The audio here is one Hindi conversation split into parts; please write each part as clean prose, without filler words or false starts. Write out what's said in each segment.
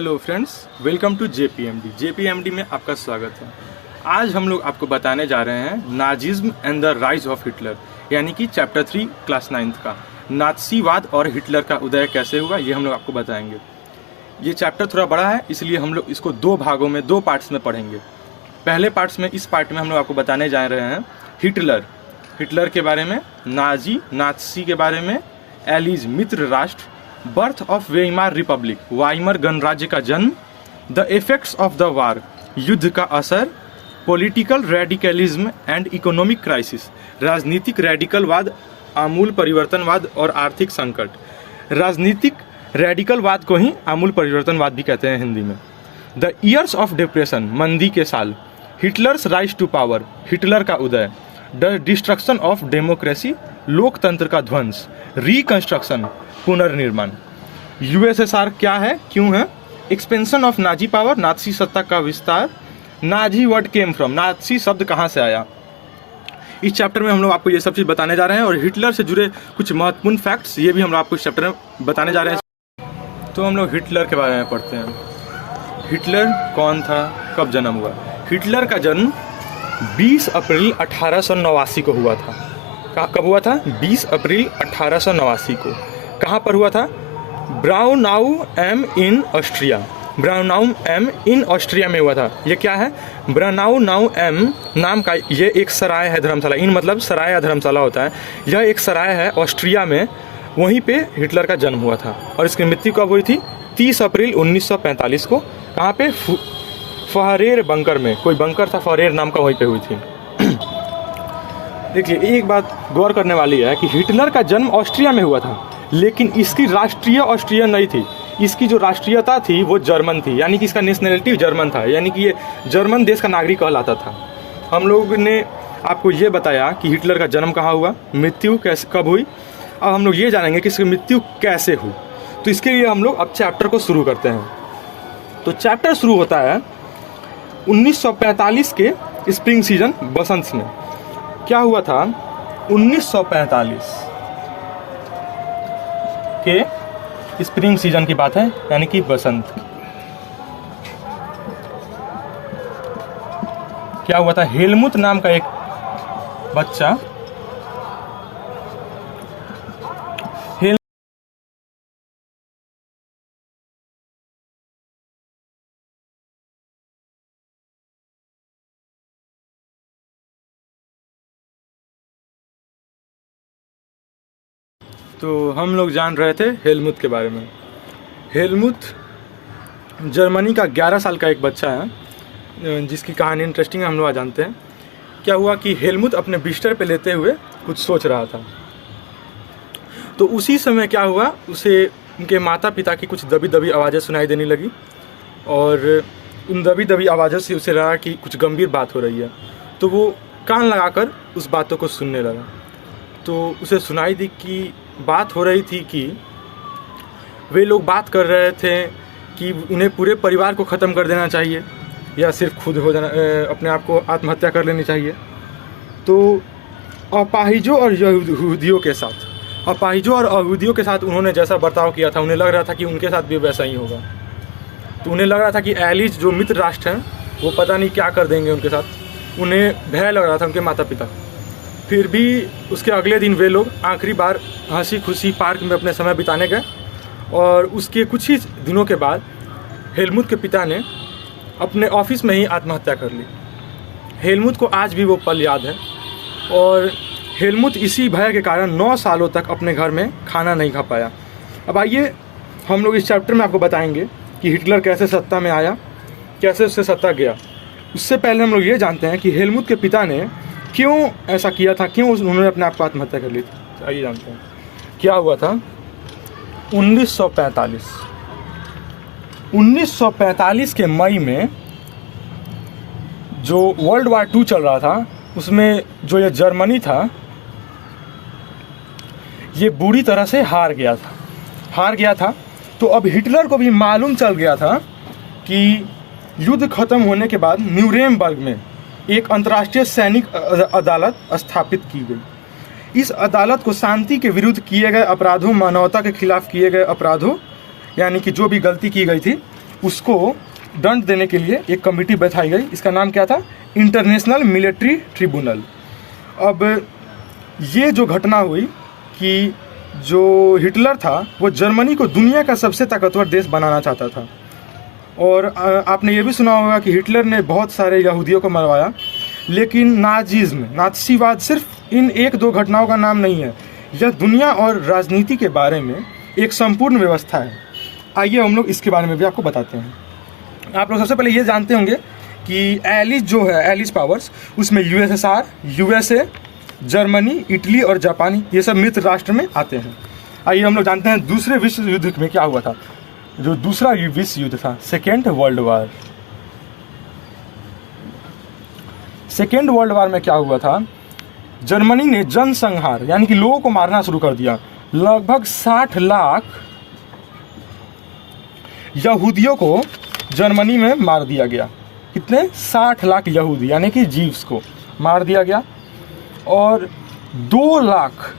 हेलो फ्रेंड्स, वेलकम टू जेपीएमडी में आपका स्वागत है। आज हम लोग आपको बताने जा रहे हैं Nazism and the rise of Hitler, यानी कि चैप्टर 3 क्लास 9 का नाज़ीवाद और हिटलर का उदय कैसे हुआ, ये हम लोग आपको बताएंगे। ये चैप्टर थोड़ा बड़ा है, इसलिए हम लोग इसको दो भागों में, दो पार्ट्स में पढ़ेंगे। पहले पार्ट्स में, इस पार्ट में हम लोग आपको बताने जा रहे हैं हिटलर के बारे में, नाज़ी के बारे में, एलीज मित्र राष्ट्र, बर्थ ऑफ वेइमार रिपब्लिक, वाइमर गणराज्य का जन्म, the effects of the war, युद्ध का असर, political radicalism and economic crisis, राजनीतिक रेडिकलवाद, आमूल परिवर्तनवाद और आर्थिक संकट। राजनीतिक रेडिकलवाद को ही आमूल परिवर्तनवाद भी कहते हैं हिंदी में। द ईयर्स ऑफ डिप्रेशन, मंदी के साल, Hitler's rise to power, Hitler का उदय, द डिस्ट्रक्शन ऑफ डेमोक्रेसी, लोकतंत्र का ध्वंस, रिकंस्ट्रक्शन, पुनर्निर्माण। यूएसएसआर क्या है, क्यों है, expansion of Nazi power, Nazi सत्ता का विस्तार, Nazi word came from, Nazi शब्द कहाँ से आया। इस चैप्टर में हम लोग आपको ये सब चीज़ बताने जा रहे हैं और हिटलर से जुड़े कुछ महत्वपूर्ण फैक्ट्स ये भी हम लोग आपको इस चैप्टर में बताने जा रहे हैं। तो हम लोग हिटलर के बारे में पढ़ते हैं। हिटलर कौन था, कब जन्म हुआ। हिटलर का जन्म 20 अप्रैल 1889 को हुआ था। कब हुआ था? 20 अप्रैल 1889 को। कहाँ पर हुआ था? Braunau am Inn Austria. Braunau am Inn Austria में हुआ था। ये क्या है? ब्राउनाउ एम नाम का ये एक सराय है, धर्मशाला। इन मतलब सराय या धर्मशाला होता है। यह एक सराय है ऑस्ट्रिया में, वहीं पे हिटलर का जन्म हुआ था और इसकी मृत्यु कब हुई थी? 30 अप्रैल 1945 को। कहाँ पे? फहरेर बंकर में। कोई बंकर था फहरेर नाम का, वहीं पे हुई थी। देखिए, एक बात गौर करने वाली है कि हिटलर का जन्म ऑस्ट्रिया में हुआ था, लेकिन इसकी राष्ट्रीय ऑस्ट्रिया नहीं थी। इसकी जो राष्ट्रीयता थी वो जर्मन थी, यानी कि इसका नेशनलिटी जर्मन था, यानी कि ये जर्मन देश का नागरिक कहलाता था। हम लोग ने आपको ये बताया कि हिटलर का जन्म कहाँ हुआ, मृत्यु कैसे कब हुई। अब हम लोग ये जानेंगे कि इसकी मृत्यु कैसे हुई। तो इसके लिए हम लोग अब चैप्टर को शुरू करते हैं। तो चैप्टर शुरू होता है 1945 के स्प्रिंग सीजन, बसंत में। क्या हुआ था? 1945 के स्प्रिंग सीजन की बात है, यानी कि बसंत। क्या हुआ था? हेलमुट नाम का एक बच्चा तो हम लोग जान रहे थे हेलमुट के बारे में। हेलमुट जर्मनी का 11 साल का एक बच्चा है जिसकी कहानी इंटरेस्टिंग है, हम लोग आज जानते हैं। क्या हुआ कि हेलमुट अपने बिस्तर पे लेते हुए कुछ सोच रहा था। तो उसी समय क्या हुआ, उसे उनके माता पिता की कुछ दबी दबी आवाज़ें सुनाई देने लगी और उन दबी दबी आवाज़ों से उसे लगा कि कुछ गंभीर बात हो रही है। तो वो कान लगाकर उस बातों को सुनने लगा। तो उसे सुनाई दी कि बात हो रही थी कि वे लोग बात कर रहे थे कि उन्हें पूरे परिवार को ख़त्म कर देना चाहिए या सिर्फ खुद हो जाना, अपने आप को आत्महत्या कर लेनी चाहिए। तो अपाहिजों और यहूदियों के साथ उन्होंने जैसा बर्ताव किया था, उन्हें लग रहा था कि उनके साथ भी वैसा ही होगा। तो उन्हें लग रहा था कि एलीज जो मित्र राष्ट्र हैं वो पता नहीं क्या कर देंगे उनके साथ। उन्हें भय लग रहा था, उनके माता पिता। फिर भी उसके अगले दिन वे लोग आखिरी बार हंसी खुशी पार्क में अपने समय बिताने गए और उसके कुछ ही दिनों के बाद हेलमुट के पिता ने अपने ऑफिस में ही आत्महत्या कर ली। हेलमुट को आज भी वो पल याद है और हेलमुट इसी भय के कारण 9 सालों तक अपने घर में खाना नहीं खा पाया। अब आइए हम लोग इस चैप्टर में आपको बताएंगे कि हिटलर कैसे सत्ता में आया, कैसे उससे सत्ता गया। उससे पहले हम लोग ये जानते हैं कि हेलमुट के पिता ने क्यों ऐसा किया था, क्यों उन्होंने अपने आप को आत्महत्या कर ली थी। आइए जानते हैं क्या हुआ था। 1945 के मई में जो वर्ल्ड वार 2 चल रहा था, उसमें जो ये जर्मनी था ये बुरी तरह से हार गया था। तो अब हिटलर को भी मालूम चल गया था कि युद्ध खत्म होने के बाद न्यूरेमबर्ग में एक अंतर्राष्ट्रीय सैनिक अदालत स्थापित की गई। इस अदालत को शांति के विरुद्ध किए गए अपराधों, मानवता के खिलाफ किए गए अपराधों, यानी कि जो भी गलती की गई थी उसको दंड देने के लिए एक कमेटी बैठाई गई। इसका नाम क्या था? International military tribunal. अब ये जो घटना हुई कि जो हिटलर था वो जर्मनी को दुनिया का सबसे ताकतवर देश बनाना चाहता था। और आपने ये भी सुना होगा कि हिटलर ने बहुत सारे यहूदियों को मरवाया। लेकिन नाजीज्म, नात्सीवाद सिर्फ इन एक दो घटनाओं का नाम नहीं है, यह दुनिया और राजनीति के बारे में एक संपूर्ण व्यवस्था है। आइए हम लोग इसके बारे में भी आपको बताते हैं। आप लोग सबसे पहले ये जानते होंगे कि एलिस जो है, एलिस पावर्स, उसमें यूएसएसआर, यूएसए, जर्मनी, इटली और जापानी, ये सब मित्र राष्ट्र में आते हैं। आइए हम लोग जानते हैं दूसरे विश्व युद्ध में क्या हुआ था। जो दूसरा विश्व युद्ध था, second world war. Second world war में क्या हुआ था? जर्मनी ने जनसंहार यानी कि लोगों को मारना शुरू कर दिया। लगभग 60 लाख यहूदियों को जर्मनी में मार दिया गया। कितने? 60 लाख यहूदी यानी कि जीव्स को मार दिया गया। और 2 लाख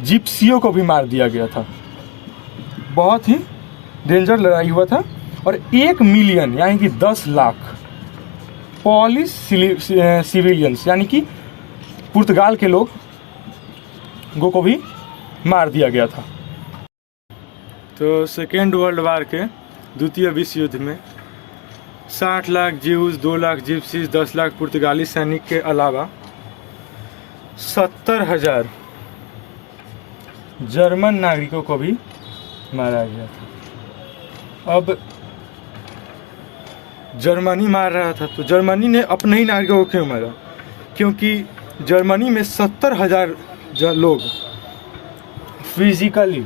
जिप्सियों को भी मार दिया गया था। बहुत ही डेंजर लड़ाई हुआ था। और 1 मिलियन यानी कि 10 लाख पॉलिश सिविलियंस यानी कि पुर्तगाल के लोगों को भी मार दिया गया था। तो सेकेंड वर्ल्ड वार के द्वितीय विश्व युद्ध में 60 लाख जीव्स, 2 लाख जिप्सीज, 10 लाख पुर्तगाली सैनिक के अलावा 70,000 जर्मन नागरिकों को भी मारा गया था। अब जर्मनी मार रहा था तो जर्मनी ने अपने ही नागरिकों को क्यों मारा? क्योंकि जर्मनी में 70,000 लोग फिजिकली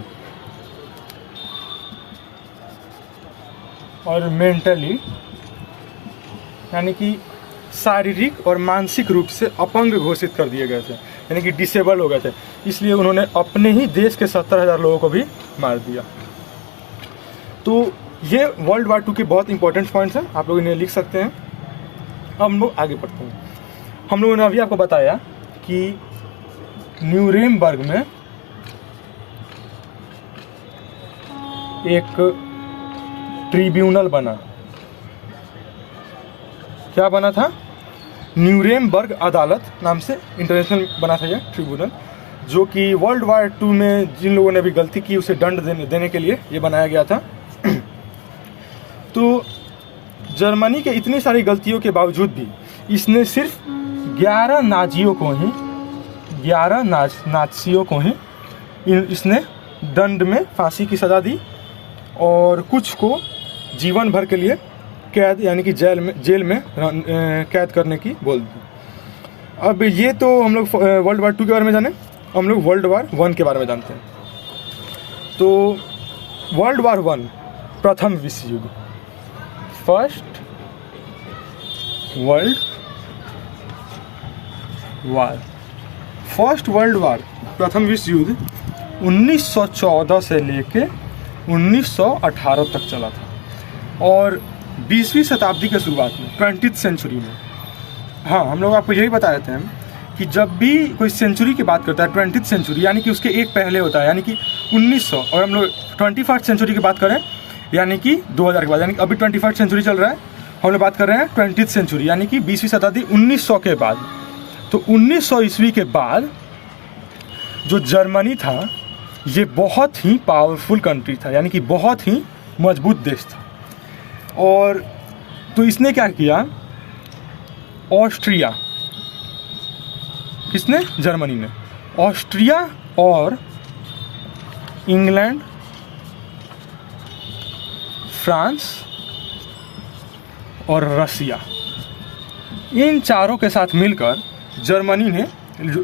और मेंटली यानी कि शारीरिक और मानसिक रूप से अपंग घोषित कर दिए गए थे, यानी कि डिसेबल हो गए थे। इसलिए उन्होंने अपने ही देश के 70,000 लोगों को भी मार दिया। तो ये वर्ल्ड वार 2 के बहुत इंपॉर्टेंट पॉइंट्स हैं, आप लोग इन्हें लिख सकते हैं। अब हम लोग आगे बढ़ते हैं। हम लोगों ने अभी आपको बताया कि न्यूरेमबर्ग में एक ट्रिब्यूनल बना। क्या बना था? न्यूरेमबर्ग अदालत नाम से इंटरनेशनल बना था ये ट्रिब्यूनल, जो कि वर्ल्ड वार 2 में जिन लोगों ने भी गलती की उसे दंड देने के लिए ये बनाया गया था। तो जर्मनी के इतनी सारी गलतियों के बावजूद भी इसने सिर्फ 11 नाजियों को ही इसने दंड में फांसी की सज़ा दी और कुछ को जीवन भर के लिए कैद यानी कि जेल में कैद करने की बोल दी। अब ये तो हम लोग वर्ल्ड वार 2 के बारे में जाने, हम लोग वर्ल्ड वार 1 के बारे में जानते हैं। तो वर्ल्ड वार 1 प्रथम विश्व युद्ध, फर्स्ट वर्ल्ड वार प्रथम विश्व युद्ध 1914 से लेके 1918 तक चला था और 20वीं शताब्दी के शुरुआत में 20th सेंचुरी में। हाँ, हम लोग आपको यही बता देते हैं कि जब भी कोई सेंचुरी की बात करता है 20th सेंचुरी यानी कि उसके एक पहले होता है यानी कि 1900, और हम लोग 21st सेंचुरी की बात करें यानी कि 2000 के बाद, यानी अभी 21st सेंचुरी चल रहा है, हम लोग बात कर रहे हैं 20th सेंचुरी यानी कि 20वीं शताब्दी 1900 के बाद। तो 1900 ईस्वी के बाद जो जर्मनी था ये बहुत ही पावरफुल कंट्री था, यानी कि बहुत ही मजबूत देश था। और तो इसने क्या किया? ऑस्ट्रिया, किसने? जर्मनी ने। ऑस्ट्रिया और इंग्लैंड, फ्रांस और रसिया, इन चारों के साथ मिलकर जर्मनी ने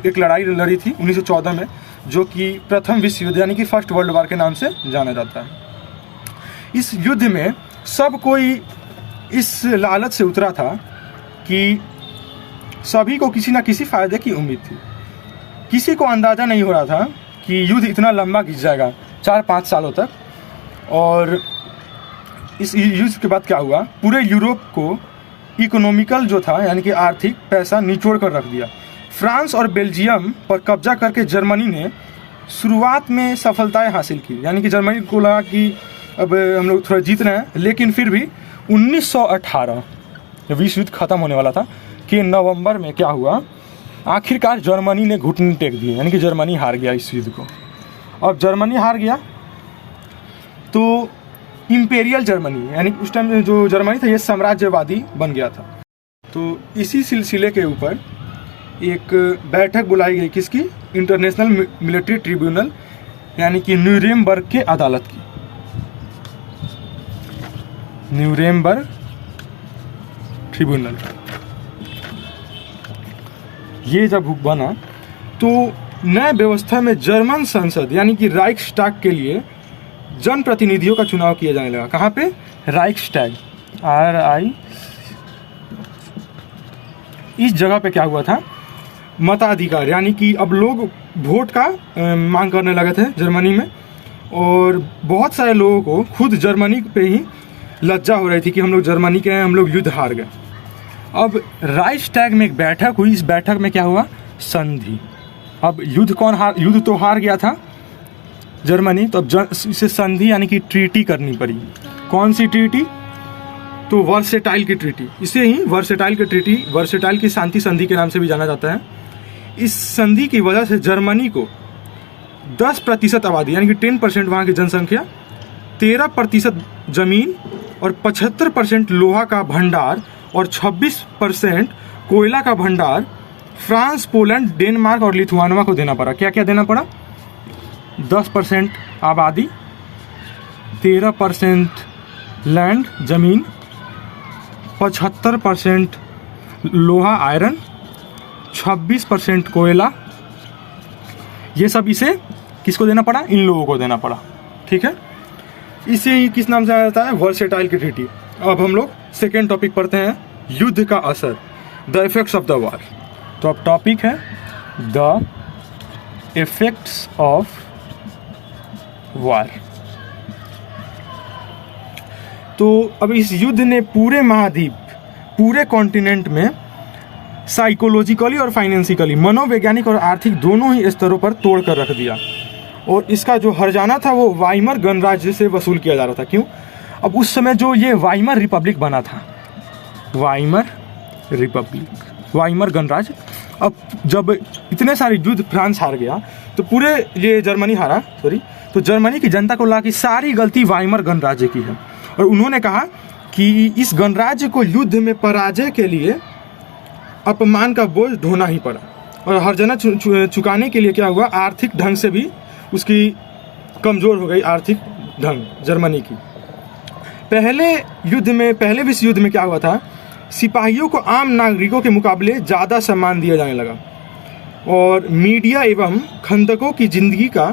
एक लड़ाई लड़ी थी 1914 में, जो कि प्रथम विश्व युद्ध यानी कि फर्स्ट वर्ल्ड वार के नाम से जाना जाता है। इस युद्ध में सब कोई इस लालच से उतरा था कि सभी को किसी न किसी फ़ायदे की उम्मीद थी। किसी को अंदाज़ा नहीं हो रहा था कि युद्ध इतना लंबा खिंच जाएगा 4-5 सालों तक। और इस युद्ध के बाद क्या हुआ? पूरे यूरोप को इकोनॉमिकल जो था यानी कि आर्थिक पैसा निचोड़ कर रख दिया। फ्रांस और बेल्जियम पर कब्जा करके जर्मनी ने शुरुआत में सफलताएं हासिल की, यानी कि जर्मनी को लगा कि अब हम लोग थोड़ा जीत रहे हैं, लेकिन फिर भी 1918 विश्व युद्ध खत्म होने वाला था कि नवंबर में क्या हुआ, आखिरकार जर्मनी ने घुटने टेक दिए, यानी कि जर्मनी हार गया इस युद्ध को। अब जर्मनी हार गया तो इम्पेरियल जर्मनी, यानी उस टाइम जो जर्मनी था ये साम्राज्यवादी बन गया था। तो इसी सिलसिले के ऊपर एक बैठक बुलाई गई, किसकी? इंटरनेशनल मिलिट्री ट्रिब्यूनल, यानी कि न्यूरेमबर्ग के अदालत की। न्यूरेमबर्ग ट्रिब्यूनल ये जब बना तो नए व्यवस्था में जर्मन संसद यानी कि राइक्सटैग के लिए जनप्रतिनिधियों का चुनाव किया जाने लगा। कहाँ पे? राइक्सटैग, RI। इस जगह पे क्या हुआ था, मताधिकार, यानी कि अब लोग वोट का मांग करने लगे थे जर्मनी में, और बहुत सारे लोगों को खुद जर्मनी पे ही लज्जा हो रही थी कि हम लोग जर्मनी के हैं, हम लोग युद्ध हार गए। अब राइक्सटैग में एक बैठक हुई, इस बैठक में क्या हुआ, संधि। अब युद्ध तो हार गया था जर्मनी, तो अब इसे संधि यानी कि ट्रीटी करनी पड़ी। कौन सी ट्रीटी? तो वर्सेटाइल की ट्रीटी, इसे ही वर्सेटाइल की ट्रीटी, वर्सेटाइल की शांति संधि के नाम से भी जाना जाता है। इस संधि की वजह से जर्मनी को 10% आबादी यानी कि 10% वहाँ की जनसंख्या, 13% जमीन और 75% लोहा का भंडार और 26% कोयला का भंडार फ्रांस, पोलैंड, डेनमार्क और लिथुआनिया को देना पड़ा। क्या क्या देना पड़ा? 10% आबादी, 13% लैंड जमीन, 75% लोहा आयरन, 26% कोयला, ये सब इसे किसको देना पड़ा? इन लोगों को देना पड़ा। ठीक है, इसे ही किस नाम से आया जाता है? वर्सेटाइल की ट्रीटी। अब हम लोग सेकेंड टॉपिक पढ़ते हैं, युद्ध का असर, the effects of the war. तो अब टॉपिक है द इफेक्ट्स ऑफ वॉर। तो अब इस युद्ध ने पूरे महाद्वीप, पूरे कॉन्टिनेंट में साइकोलॉजिकली और फाइनेंशिकली, मनोवैज्ञानिक और आर्थिक दोनों ही स्तरों पर तोड़ कर रख दिया। और इसका जो हर्जाना था वो वाइमर गणराज्य से वसूल किया जा रहा था। क्यों? अब उस समय जो ये वाइमर रिपब्लिक बना था, वाइमर रिपब्लिक, वाइमर गणराज्य, अब जब इतने सारे युद्ध फ्रांस हार गया तो पूरे ये जर्मनी हारा, तो जर्मनी की जनता को लगा कि सारी गलती वाइमर गणराज्य की है, और उन्होंने कहा कि इस गणराज्य को युद्ध में पराजय के लिए अपमान का बोझ ढोना ही पड़ा। और हर्जाना चुकाने के लिए क्या हुआ, आर्थिक ढंग से भी उसकी कमज़ोर हो गई आर्थिक ढंग जर्मनी की। पहले विश्व युद्ध में क्या हुआ था, सिपाहियों को आम नागरिकों के मुकाबले ज़्यादा सम्मान दिया जाने लगा, और मीडिया एवं खंदकों की जिंदगी का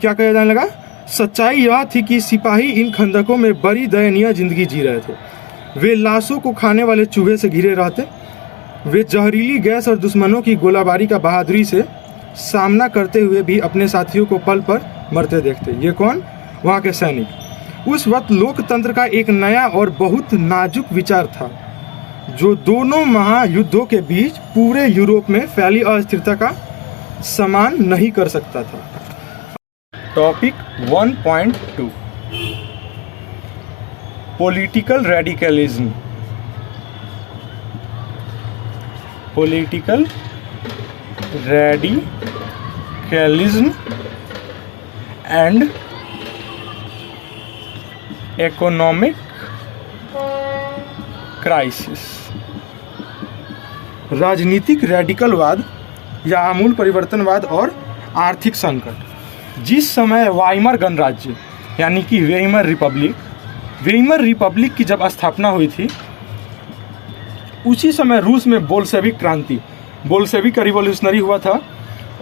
क्या कहा जाने लगा, सच्चाई यह थी कि सिपाही इन खंदकों में बड़ी दयनीय जिंदगी जी रहे थे। वे लाशों को खाने वाले चूहे से घिरे रहते, वे जहरीली गैस और दुश्मनों की गोलाबारी का बहादुरी से सामना करते हुए भी अपने साथियों को पल पर मरते देखते। ये कौन? वहाँ के सैनिक। उस वक्त लोकतंत्र का एक नया और बहुत नाजुक विचार था, जो दोनों महायुद्धों के बीच पूरे यूरोप में फैली अस्थिरता का सामना नहीं कर सकता था। Topic 1.2, political radicalism. Political radicalism and economic crisis. राजनीतिक रेडिकलवाद या आमूल परिवर्तनवाद और आर्थिक संकट। जिस समय वाइमर गणराज्य यानी कि वेइमर रिपब्लिक की जब स्थापना हुई थी, उसी समय रूस में बोल्शेविक क्रांति, बोल्शेविक रिवॉल्यूशनरी हुआ था,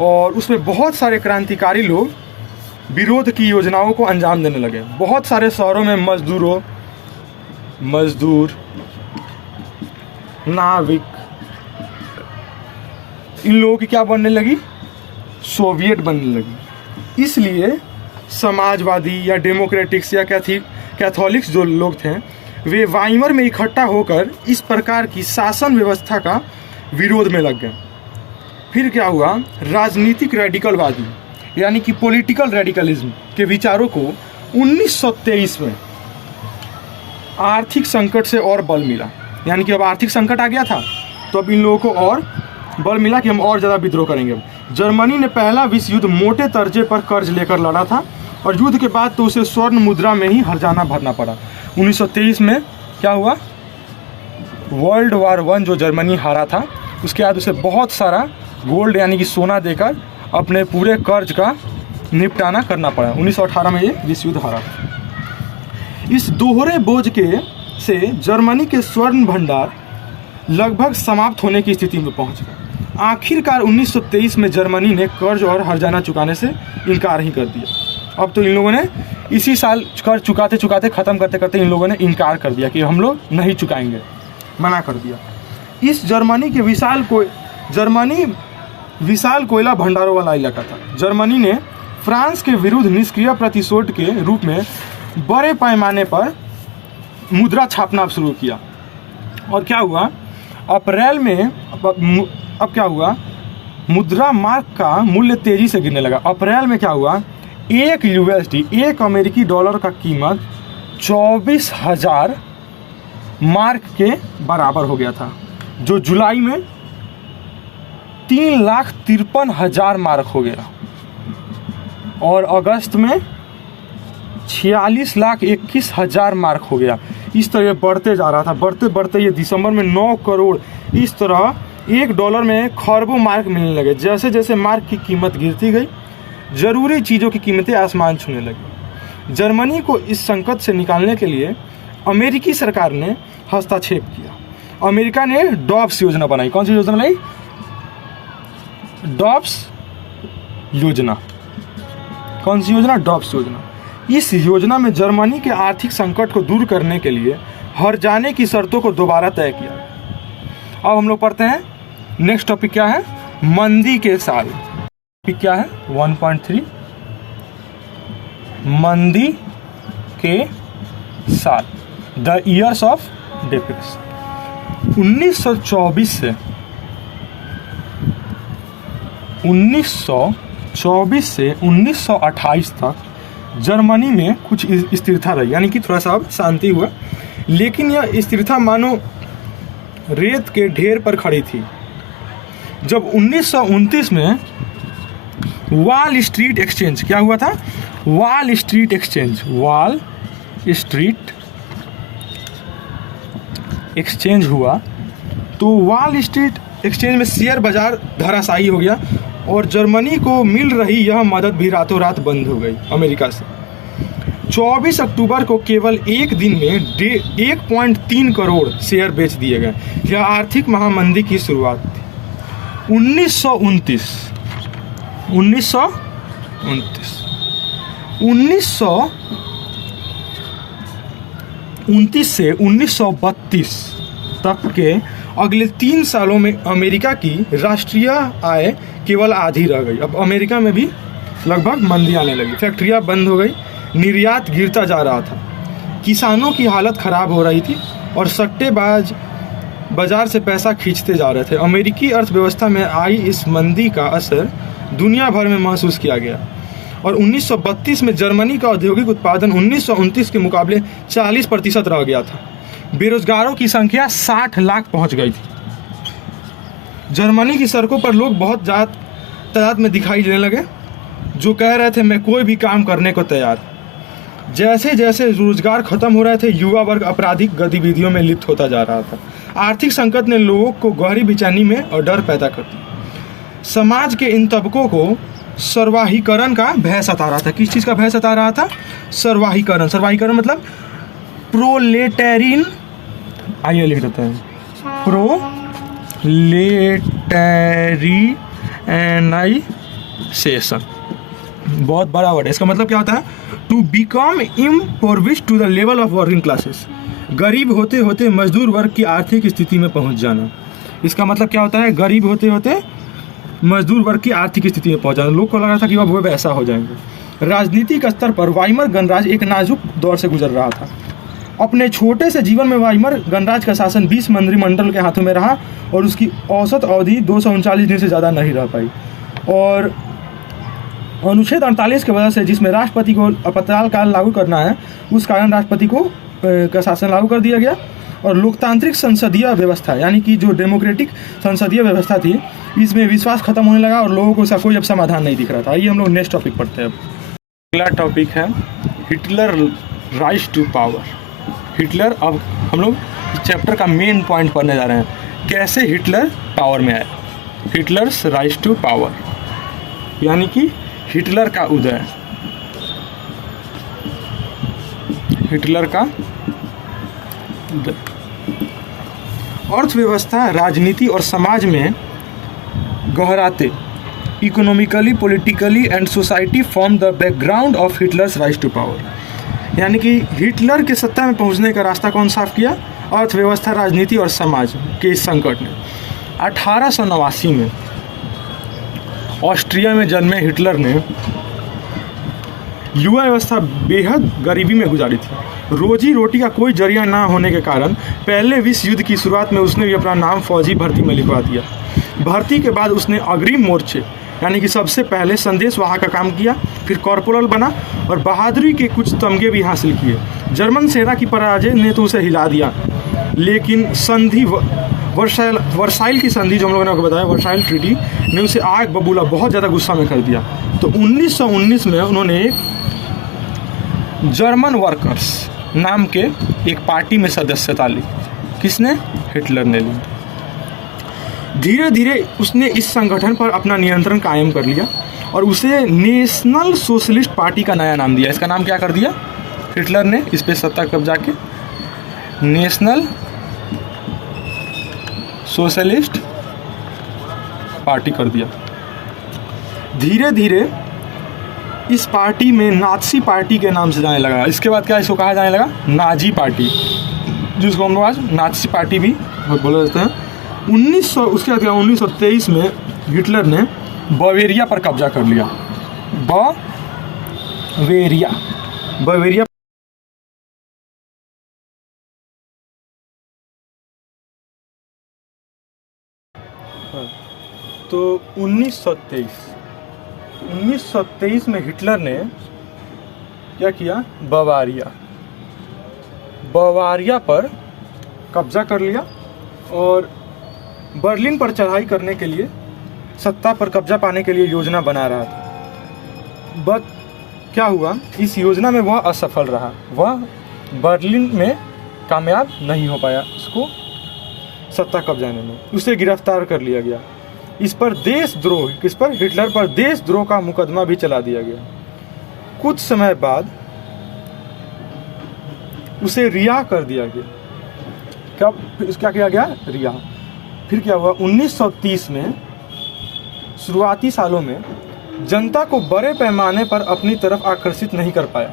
और उसमें बहुत सारे क्रांतिकारी लोग विरोध की योजनाओं को अंजाम देने लगे। बहुत सारे शहरों में मजदूर, नाविक, इन लोगों की क्या बनने लगी, सोवियत बनने लगी। इसलिए समाजवादी या डेमोक्रेटिक्स या कैथोलिक्स जो लोग थे, वे वाइमर में इकट्ठा होकर इस प्रकार की शासन व्यवस्था का विरोध में लग गए। फिर क्या हुआ, राजनीतिक रेडिकलवादी यानी कि पॉलिटिकल रेडिकलिज्म के विचारों को 1923 में आर्थिक संकट से और बल मिला, यानी कि अब आर्थिक संकट आ गया था तो अब इन लोगों को और बल मिला कि हम और ज़्यादा विद्रोह करेंगे। जर्मनी ने पहला विश्व युद्ध मोटे तर्जे पर कर्ज लेकर लड़ा था और युद्ध के बाद तो उसे स्वर्ण मुद्रा में ही हर्जाना भरना पड़ा। 1923 में क्या हुआ, वर्ल्ड वार 1 जो जर्मनी हारा था, उसके बाद उसे बहुत सारा गोल्ड यानी कि सोना देकर अपने पूरे कर्ज का निपटाना करना पड़ा। 1918 में ये विश्व युद्ध हारा। इस दोहरे बोझ के से जर्मनी के स्वर्ण भंडार लगभग समाप्त होने की स्थिति में पहुंच गए। आखिरकार 1923 में जर्मनी ने कर्ज और हर्जाना चुकाने से इनकार ही कर दिया। अब तो इन लोगों ने इसी साल कर्ज चुकाते चुकाते ख़त्म करते करते इन लोगों ने इनकार कर दिया कि हम लोग नहीं चुकाएंगे, मना कर दिया। इस जर्मनी विशाल कोयला भंडारों वाला इलाका था। जर्मनी ने फ्रांस के विरुद्ध निष्क्रिय प्रतिशोध के रूप में बड़े पैमाने पर मुद्रा छापना शुरू किया। और क्या हुआ, अप्रैल में अब क्या हुआ, मुद्रा मार्क का मूल्य तेजी से गिरने लगा। अप्रैल में क्या हुआ, एक USD, एक अमेरिकी डॉलर का कीमत 24,000 मार्क के बराबर हो गया था, जो जुलाई में 3,53,000 मार्क हो गया और अगस्त में 46,21,000 मार्क हो गया। इस तरह बढ़ते जा रहा था, बढ़ते बढ़ते ये दिसंबर में 9 करोड़, इस तरह $1 में खरबों मार्क मिलने लगे। जैसे जैसे मार्क की कीमत गिरती गई, ज़रूरी चीज़ों की कीमतें आसमान छूने लगी। जर्मनी को इस संकट से निकालने के लिए अमेरिकी सरकार ने हस्तक्षेप किया। अमेरिका ने डॉब्स योजना बनाई। कौन सी योजना बनाई? डॉब्स योजना। कौन सी योजना? डॉब्स योजना। इस योजना में जर्मनी के आर्थिक संकट को दूर करने के लिए हर्जाने की शर्तों को दोबारा तय किया। अब हम लोग पढ़ते हैं नेक्स्ट टॉपिक क्या है, मंदी के साल। टॉपिक क्या है? 1.3 मंदी के साल, द ईयर्स ऑफ डिप्रेशन। 1924 से 1928 तक जर्मनी में कुछ स्थिरता रही, यानी कि थोड़ा सा अब शांति हुआ, लेकिन यह स्थिरता मानो रेत के ढेर पर खड़ी थी। जब 1929 में वॉल स्ट्रीट एक्सचेंज, क्या हुआ था? वॉल स्ट्रीट एक्सचेंज हुआ, तो वॉल स्ट्रीट एक्सचेंज में शेयर बाजार धराशायी हो गया और जर्मनी को मिल रही यह मदद भी रातों रात बंद हो गई अमेरिका से। 24 अक्टूबर को केवल एक दिन में 1.3 करोड़ शेयर बेच दिए गए। यह आर्थिक महामंदी की शुरुआत थी। 1929 से 1932 तक के अगले 3 सालों में अमेरिका की राष्ट्रीय आय केवल आधी रह गई। अब अमेरिका में भी लगभग मंदी आने लगी, फैक्ट्रियां बंद हो गई, निर्यात गिरता जा रहा था, किसानों की हालत ख़राब हो रही थी और सट्टेबाज बाजार से पैसा खींचते जा रहे थे। अमेरिकी अर्थव्यवस्था में आई इस मंदी का असर दुनिया भर में महसूस किया गया और 1932 में जर्मनी का औद्योगिक उत्पादन 1929 के मुकाबले 40% रह गया था। बेरोजगारों की संख्या 60 लाख पहुंच गई थी। जर्मनी की सड़कों पर लोग बहुत तादाद में दिखाई देने लगे जो कह रहे थे मैं कोई भी काम करने को तैयार। जैसे जैसे रोजगार खत्म हो रहे थे, युवा वर्ग आपराधिक गतिविधियों में लिप्त होता जा रहा था। आर्थिक संकट ने लोगों को गहरी बेचैनी में और डर पैदा कर दिया। समाज के इन तबकों को सर्वाहीकरण का भय सता रहा था। किस चीज़ का भय सता रहा था? सर्वाहीकरण। सर्वाहीकरण मतलब प्रोलेटेरियन, आइए लिख देते हैं, प्रोलेटेरियनाइजेशन। बहुत बड़ा वर्ड है। इसका मतलब क्या होता है? To become impoverished to the level of working classes. गरीब होते होते मजदूर वर्ग की आर्थिक स्थिति में पहुंच जाना। इसका मतलब क्या होता है? गरीब होते होते मजदूर वर्ग की आर्थिक स्थिति में पहुंच जाना। लोग को लग रहा था कि वो वैसा हो जाएंगे। राजनीतिक स्तर पर वाइमर गणराज्य एक नाजुक दौर से गुजर रहा था। अपने छोटे से जीवन में वाइमर गणराज्य का शासन 20 मंत्रिमंडल के हाथों में रहा और उसकी औसत अवधि 239 दिन से ज़्यादा नहीं रह पाई। और अनुच्छेद 48 की वजह से, जिसमें राष्ट्रपति को अल्पकाल लागू करना है, उस कारण राष्ट्रपति को का शासन लागू कर दिया गया। और लोकतांत्रिक संसदीय व्यवस्था यानी कि जो डेमोक्रेटिक संसदीय व्यवस्था थी, इसमें विश्वास खत्म होने लगा और लोगों को इसका कोई अब समाधान नहीं दिख रहा था। आइए हम लोग नेक्स्ट टॉपिक पढ़ते हैं। अगला टॉपिक है Hitler rise to power. Hitler, अब हम लोग चैप्टर का मेन पॉइंट पढ़ने जा रहे हैं, कैसे हिटलर पावर में आए। हिटलर्स राइज टू पावर यानी कि हिटलर का उदय, हिटलर का उदय। अर्थव्यवस्था, राजनीति और समाज में गहराते, economically, politically and society form the background of Hitler's rise to power. यानी कि हिटलर के सत्ता में पहुंचने का रास्ता कौन साफ किया? अर्थव्यवस्था, राजनीति और समाज के इस संकट ने। 1889 में ऑस्ट्रिया में जन्मे हिटलर ने युवा अवस्था बेहद गरीबी में गुजारी थी। रोजी रोटी का कोई जरिया ना होने के कारण पहले विश्व युद्ध की शुरुआत में उसने भी अपना नाम फौजी भर्ती में लिखवा दिया। भर्ती के बाद उसने अग्रिम मोर्चे यानी कि सबसे पहले संदेश वाहक का काम किया, फिर कॉर्पोरल बना और बहादुरी के कुछ तमगे भी हासिल किए। जर्मन सेना की पराजय ने तो उसे हिला दिया, लेकिन संधि वर्साइल की संधि, जो हम लोगों ने आपको बताया, वर्साइल ट्रीटी ने उसे आग बबूला बहुत ज़्यादा गुस्सा में कर दिया। तो 1919 में उन्होंने जर्मन वर्कर्स नाम के एक पार्टी में सदस्यता ली। किसने? हिटलर ने ली। धीरे धीरे उसने इस संगठन पर अपना नियंत्रण कायम कर लिया और उसे नेशनल सोशलिस्ट पार्टी का नया नाम दिया। इसका नाम क्या कर दिया हिटलर ने? इस पे सत्ता कब्जा के नेशनल सोशलिस्ट पार्टी कर दिया। धीरे धीरे इस पार्टी में नाज़ी पार्टी के नाम से जाने लगा। इसके बाद क्या इसको कहा जाने लगा? नाजी पार्टी, जिसको हम लोग आज नाज़ी पार्टी भी बोला जाता है। उसके बाद 1923 में हिटलर ने बावेरिया पर कब्जा कर लिया। बावेरिया तो 1923 में हिटलर ने क्या किया? बावारिया पर कब्जा कर लिया और बर्लिन पर चढ़ाई करने के लिए, सत्ता पर कब्जा पाने के लिए योजना बना रहा था। बट क्या हुआ? इस योजना में वह असफल रहा। वह बर्लिन में कामयाब नहीं हो पाया उसको सत्ता कब्जाने में। उसे गिरफ्तार कर लिया गया। इस पर देशद्रोह, किस पर? हिटलर पर देशद्रोह का मुकदमा भी चला दिया गया। कुछ समय बाद उसे रिहा कर दिया गया। क्या किया गया? रिहा। फिर क्या हुआ? 1930 में शुरुआती सालों में जनता को बड़े पैमाने पर अपनी तरफ आकर्षित नहीं कर पाया।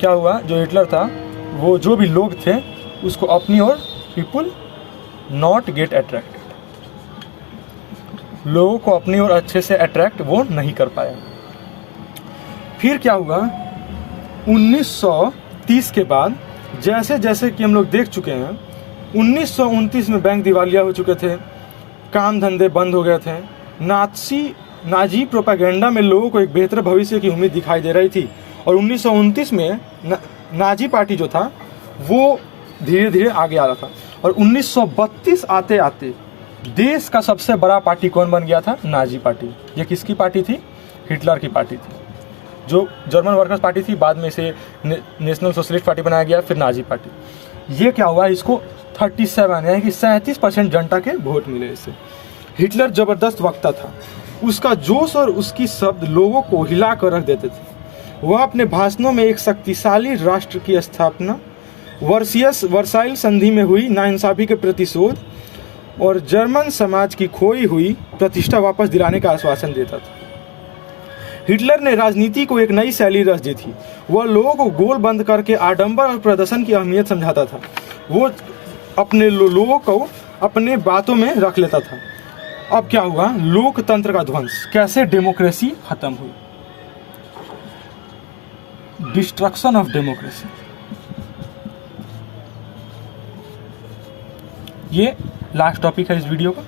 क्या हुआ? जो हिटलर था, वो जो भी लोग थे उसको अपनी ओर, पीपुल नॉट गेट अट्रैक्टेड, लोगों को अपनी ओर अच्छे से अट्रैक्ट वो नहीं कर पाया। फिर क्या हुआ? 1930 के बाद जैसे जैसे कि हम लोग देख चुके हैं, 1929 में बैंक दिवालिया हो चुके थे, काम धंधे बंद हो गए थे, नाजी प्रोपेगेंडा में लोगों को एक बेहतर भविष्य की उम्मीद दिखाई दे रही थी। और 1929 में नाजी पार्टी जो था वो धीरे धीरे आगे आ रहा था। और 1932 आते आते देश का सबसे बड़ा पार्टी कौन बन गया था? Nazi party. ये किसकी पार्टी थी? हिटलर की पार्टी थी। जो जर्मन वर्कर्स पार्टी थी, बाद में इसे नेशनल सोशलिस्ट पार्टी बनाया गया, फिर नाजी पार्टी। ये क्या हुआ? इसको 37 यानी कि 37% जनता के वोट मिले इससे। हिटलर जबरदस्त वक्ता था। उसका जोश और उसकी शब्द लोगों को हिला कर रख देते थे। वह अपने भाषणों में एक शक्तिशाली राष्ट्र की स्थापना, वर्साइल संधि में हुई नाइंसाफी के प्रतिशोध और जर्मन समाज की खोई हुई प्रतिष्ठा वापस दिलाने का आश्वासन देता था। हिटलर ने राजनीति को एक नई शैली रच दी थी। वह लोगों को गोल बंद करके आडंबर और प्रदर्शन की अहमियत समझाता था। वो अपने लोगों को अपने बातों में रख लेता था। अब क्या हुआ? लोकतंत्र का ध्वंस। कैसे डेमोक्रेसी खत्म हुई? Destruction of democracy. ये लास्ट टॉपिक है इस वीडियो का।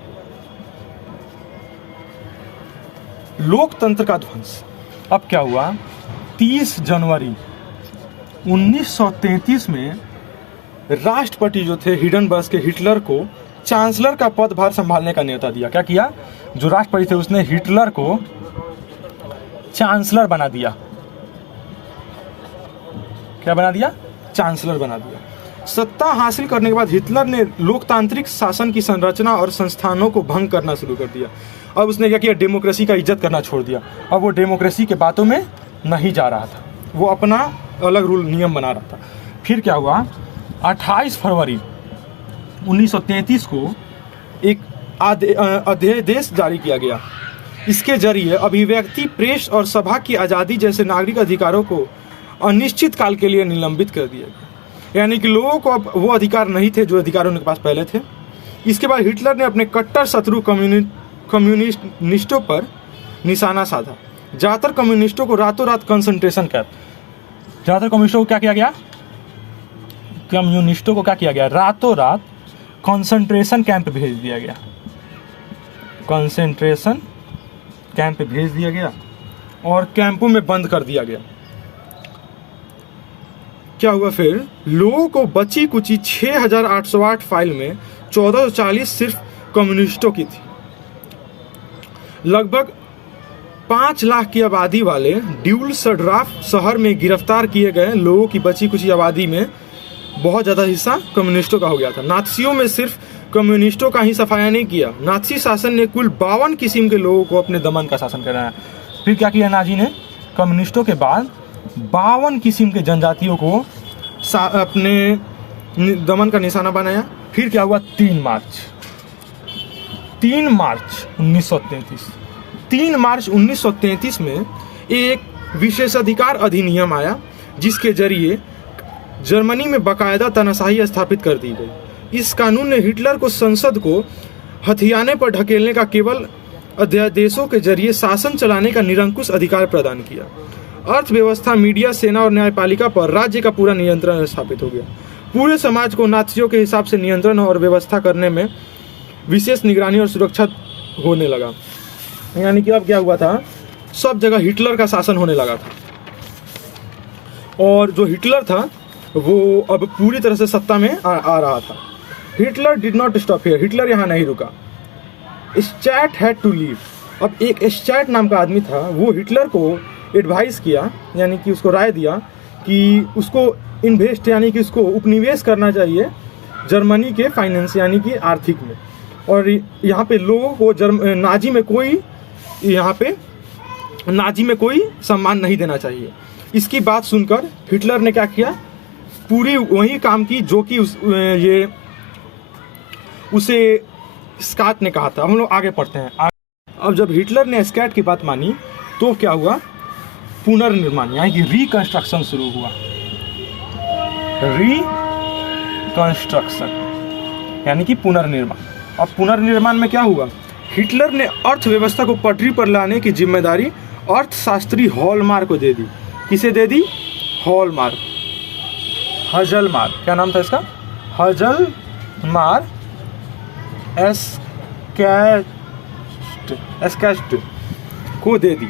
लोकतंत्र का ध्वंस। अब क्या हुआ, 30 जनवरी 1933 में राष्ट्रपति जो थे हिंडनबर्ग के हिटलर को चांसलर का पदभार संभालने का न्योता दिया। क्या किया, जो राष्ट्रपति थे उसने हिटलर को चांसलर बना दिया। क्या बना दिया, चांसलर बना दिया। सत्ता हासिल करने के बाद हिटलर ने लोकतांत्रिक शासन की संरचना और संस्थानों को भंग करना शुरू कर दिया। अब उसने क्या किया, डेमोक्रेसी का इज्जत करना छोड़ दिया। अब वो डेमोक्रेसी के बातों में नहीं जा रहा था, वो अपना अलग रूल नियम बना रहा था। फिर क्या हुआ, 28 फरवरी 1933 को एक अध्यादेश जारी किया गया। इसके जरिए अभिव्यक्ति, प्रेस और सभा की आज़ादी जैसे नागरिक अधिकारों को अनिश्चित काल के लिए निलंबित कर दिया गया। यानी कि लोगों को अब वो अधिकार नहीं थे जो अधिकार उनके पास पहले थे। इसके बाद हिटलर ने अपने कट्टर शत्रु कम्युनिस्टों पर निशाना साधा। ज़्यादातर कम्युनिस्टों को रातों रात कंसंट्रेशन कैंप, ज़्यादातर कम्युनिस्टों को क्या किया गया, कम्युनिस्टों को क्या किया गया, रातों रात कंसंट्रेशन कैंप भेज दिया गया। कंसंट्रेशन कैंप भेज दिया गया और कैंपों में बंद कर दिया गया। क्या हुआ फिर, लोगों को बची कुची 6808 फाइल में 1440 सिर्फ कम्युनिस्टों की थी। लगभग 5 लाख की आबादी वाले ड्यूसल्डॉर्फ शहर में गिरफ्तार किए गए लोगों की बची कुची आबादी में बहुत ज़्यादा हिस्सा कम्युनिस्टों का हो गया था। नात्सियों में सिर्फ कम्युनिस्टों का ही सफाया नहीं किया, नात्सी शासन ने कुल 52 किस्म के लोगों को अपने दमन का शासन कराया। फिर क्या किया नाजी ने, कम्युनिस्टों के बाद 52 किस्म के जनजातियों को अपने दमन का निशाना बनाया। फिर क्या हुआ, 3 मार्च 1933 3 मार्च 1933 में एक विशेषाधिकार अधिनियम आया, जिसके जरिए जर्मनी में बाकायदा तानाशाही स्थापित कर दी गई। इस कानून ने हिटलर को संसद को हथियाने पर ढकेलने का केवल अध्यादेशों के जरिए शासन चलाने का निरंकुश अधिकार प्रदान किया। अर्थव्यवस्था, मीडिया, सेना और न्यायपालिका पर राज्य का पूरा नियंत्रण स्थापित हो गया। पूरे समाज को नात्सियों के हिसाब से नियंत्रण और व्यवस्था करने में विशेष निगरानी और सुरक्षा होने लगा। यानी कि अब क्या हुआ था, सब जगह हिटलर का शासन होने लगा था और जो हिटलर था वो अब पूरी तरह से सत्ता में आ रहा था। Hitler did not stop here, Hitler यहाँ नहीं रुका। Stat had to leave. अब एक स्टैट नाम का आदमी था, वो हिटलर को एडवाइस किया, यानी कि उसको राय दिया कि उसको इन्वेस्ट यानी कि उसको उपनिवेश करना चाहिए जर्मनी के फाइनेंस यानी कि आर्थिक में, और यहाँ पे लोगों को नाजी में कोई सम्मान नहीं देना चाहिए। इसकी बात सुनकर हिटलर ने क्या किया, पूरी वही काम की जो कि उसे स्कॉट ने कहा था। हम लोग आगे पढ़ते हैं। अब जब हिटलर ने स्कॉट की बात मानी तो क्या हुआ, पुनर्निर्माण यानी कि रिकंस्ट्रक्शन शुरू हुआ। रिकंस्ट्रक्शन यानी कि पुनर्निर्माण। अब पुनर्निर्माण में क्या हुआ, हिटलर ने अर्थव्यवस्था को पटरी पर लाने की जिम्मेदारी अर्थशास्त्री हॉलमार्क को दे दी। किसे दे दी, हॉलमार्क, हजलमार्क, क्या नाम था इसका, हजलमार्क एस्केस्ट को दे दी।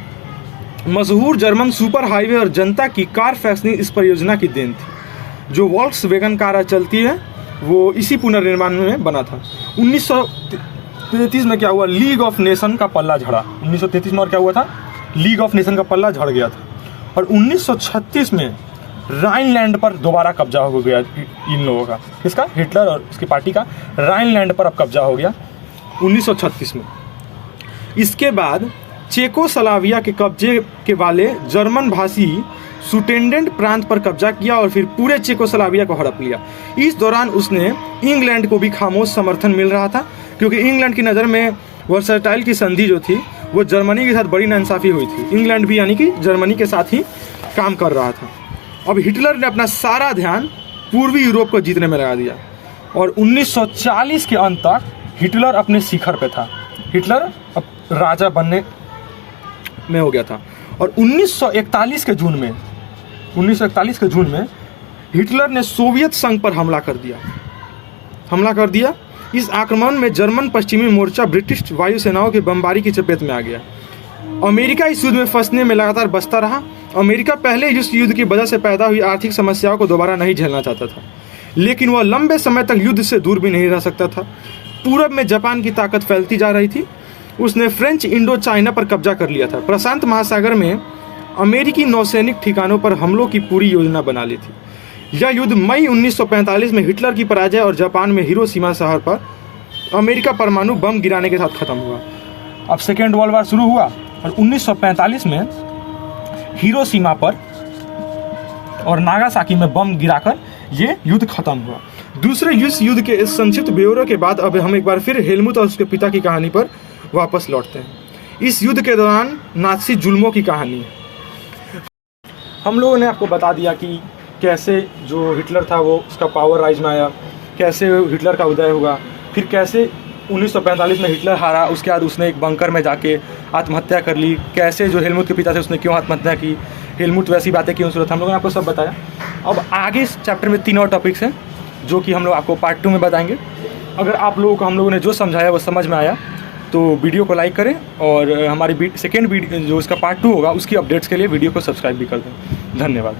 मशहूर जर्मन सुपर हाईवे और जनता की कार फैक्शनिंग इस परियोजना की देन थी। जो वॉल्क्सवैगन कार चलती है वो इसी पुनर्निर्माण में बना था। 1933 में क्या हुआ, लीग ऑफ नेशन का पल्ला झड़ा। 1933 में और क्या हुआ था, लीग ऑफ नेशन का पल्ला झड़ गया था। और 1936 में राइनलैंड पर दोबारा कब्जा हो गया इन लोगों का, किसका, हिटलर और उसकी पार्टी का। राइनलैंड पर अब कब्जा हो गया 1936 में। इसके बाद चेकोस्लोवाकिया के कब्जे के वाले जर्मन भाषी सुडेटेंडेंट प्रांत पर कब्जा किया और फिर पूरे चेकोस्लोवाकिया को हड़प लिया। इस दौरान उसने इंग्लैंड को भी खामोश समर्थन मिल रहा था, क्योंकि इंग्लैंड की नज़र में वर्साइटाइल की संधि जो थी वो जर्मनी के साथ बड़ी नाइंसाफ़ी हुई थी। इंग्लैंड भी यानी कि जर्मनी के साथ ही काम कर रहा था। अब हिटलर ने अपना सारा ध्यान पूर्वी यूरोप को जीतने में लगा दिया और 1940 के अंत तक हिटलर अपने शिखर पे था। हिटलर अब राजा बनने में हो गया था। और 1941 के जून में हिटलर ने सोवियत संघ पर हमला कर दिया। इस आक्रमण में जर्मन पश्चिमी मोर्चा ब्रिटिश वायुसेनाओं की बमबारी की चपेट में आ गया। अमेरिका इस युद्ध में फंसने में लगातार बचता रहा। अमेरिका पहले इस युद्ध की वजह से पैदा हुई आर्थिक समस्याओं को दोबारा नहीं झेलना चाहता था, लेकिन वह लंबे समय तक युद्ध से दूर भी नहीं रह सकता था। पूरब में जापान की ताकत फैलती जा रही थी। उसने फ्रेंच इंडो चाइना पर कब्जा कर लिया था। प्रशांत महासागर में अमेरिकी नौसैनिक ठिकानों पर हमलों की पूरी योजना बना ली थी। यह युद्ध मई 1945 में हिटलर की पराजय और जापान में हिरोशिमा शहर पर अमेरिका परमाणु बम गिराने के साथ खत्म हुआ। अब सेकेंड वर्ल्ड वार शुरू हुआ और 1945 में हिरोशिमा पर और नागासाकी में बम गिराकर ये युद्ध खत्म हुआ। दूसरे विश्व युद्ध के इस संक्षिप्त ब्यौरे के बाद अब हम एक बार फिर हेलमुट और उसके पिता की कहानी पर वापस लौटते हैं। इस युद्ध के दौरान नाज़ी जुल्मों की कहानी है। हम लोगों ने आपको बता दिया कि कैसे जो हिटलर था वो उसका पावर राइज में आया, कैसे हिटलर का उदय हुआ, फिर कैसे 1945 में हिटलर हारा, उसके बाद उसने एक बंकर में जाके आत्महत्या कर ली, कैसे जो हेलमुट के पिता थे उसने क्यों आत्महत्या की, हेलमुट वैसी बातें क्यों जरूरत, हम लोगों ने आपको सब बताया। अब आगे इस चैप्टर में 3 और टॉपिक्स हैं जो कि हम लोग आपको पार्ट 2 में बताएंगे। अगर आप लोगों को हम लोगों ने जो समझाया वो समझ में आया तो वीडियो को लाइक करें और हमारी सेकेंड वीडियो जो इसका पार्ट 2 होगा उसकी अपडेट्स के लिए वीडियो को सब्सक्राइब भी कर दें। धन्यवाद।